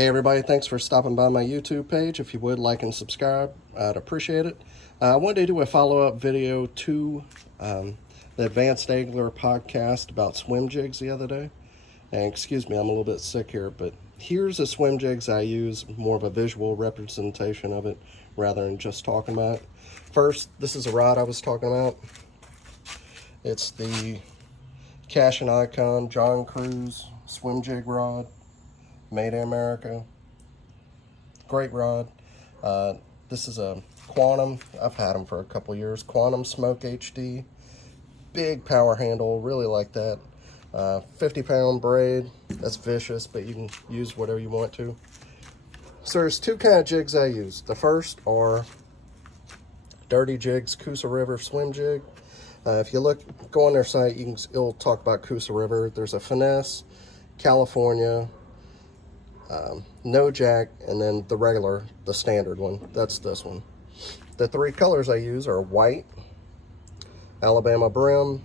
Hey everybody, thanks for stopping by my YouTube page. If you would like and subscribe, I'd appreciate it. I wanted to do a follow-up video to the Advanced Angler podcast about swim jigs the other day. And excuse me, I'm a little bit sick here, but here's the swim jigs I use, more of a visual representation of it rather than just talking about it. First, this is a rod I was talking about. It's the Cash and Icon John Crews swim jig rod. Made in America. Great rod. This is a Quantum. I've had them for a couple years. Quantum Smoke HD. Big power handle. Really like that. 50-pound braid. That's vicious, but you can use whatever you want to. So there's two kind of jigs I use. The first are Dirty Jigs Coosa River swim jig. If you go on their site, it'll talk about Coosa River. There's a Finesse, California, no jack, and then the standard one. That's this one. The three colors I use are white, Alabama brim,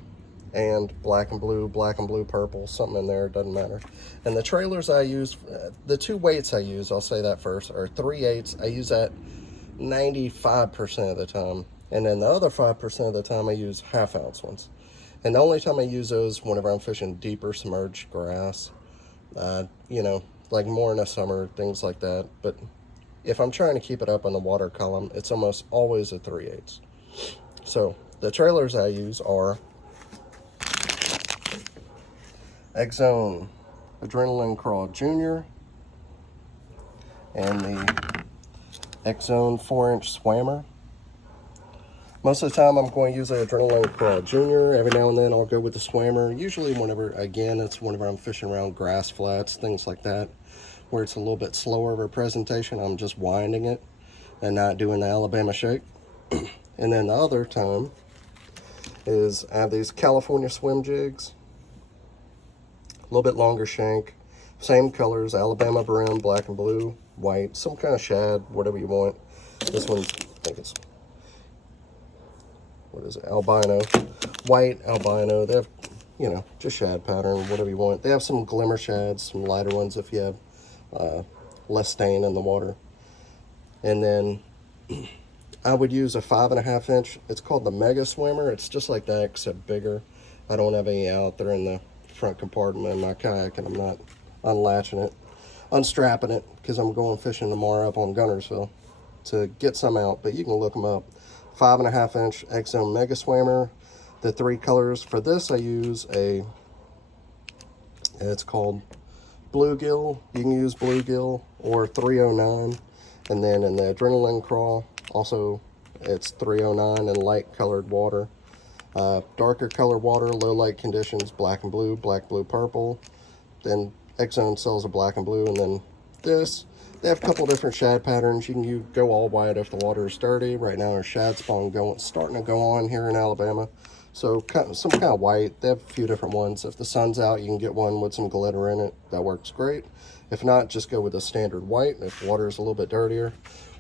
and black and blue purple, something in there, doesn't matter. And the trailers I use, the two weights I use, I'll say that first, are 3/8. I use that 95% of the time, and then the other 5% of the time I use half-ounce ones. And the only time I use those whenever I'm fishing deeper submerged grass, like more in the summer, things like that. But if I'm trying to keep it up on the water column, it's almost always a 3/8. So the trailers I use are X-Zone Adrenaline Crawl Junior and the X-Zone 4-inch Swammer. Most of the time I'm going to use the Adrenaline Crawl Junior. Every now and then I'll go with the Swammer. Usually it's whenever I'm fishing around grass flats, things like that, where it's a little bit slower of a presentation. I'm just winding it and not doing the Alabama shake. And then the other time is I have these California swim jigs. A little bit longer shank. Same colors, Alabama brim, black and blue, white, some kind of shad, whatever you want. This one, I think it's, albino, white, albino. They have, just shad pattern, whatever you want. They have some glimmer shads, some lighter ones if you have less stain in the water. And then I would use a 5.5 inch. It's called the Mega Swimmer. It's just like that, except bigger. I don't have any out there in the front compartment of my kayak, and I'm not unstrapping it, because I'm going fishing tomorrow up on Gunnersville to get some out, but you can look them up. 5.5 inch X-Zone Mega Swimmer. The three colors for this, I use it's called Bluegill. You can use Bluegill or 309. And then in the Adrenaline Crawl, also it's 309 in light colored water. Darker colored water, low light conditions, black and blue, purple. Then X-Zone sells a black and blue. And then this, they have a couple different shad patterns. You go all white if the water is dirty. Right now there's shad spawn starting to go on here in Alabama. So some kind of white. They have a few different ones. If the sun's out, you can get one with some glitter in it. That works great. If not, just go with the standard white. If the water is a little bit dirtier,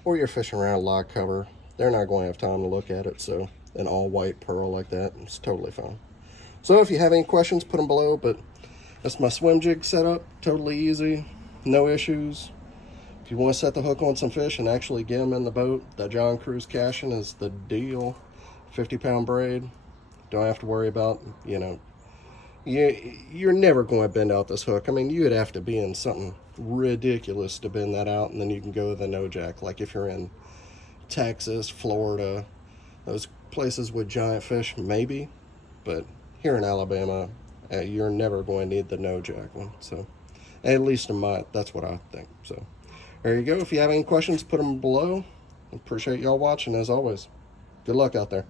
or you're fishing around a log cover, they're not going to have time to look at it. So an all white pearl like that is totally fine. So if you have any questions, put them below. But that's my swim jig setup. Totally easy. No issues. If you want to set the hook on some fish and actually get them in the boat, that John Crews caching is the deal. 50-pound braid. Don't have to worry about, you're never going to bend out this hook. I mean, you'd have to be in something ridiculous to bend that out, and then you can go with a no jack. Like if you're in Texas, Florida, those places with giant fish, maybe. But here in Alabama, you're never going to need the no jack one. So at least that's what I think. So there you go. If you have any questions, put them below. Appreciate y'all watching as always. Good luck out there.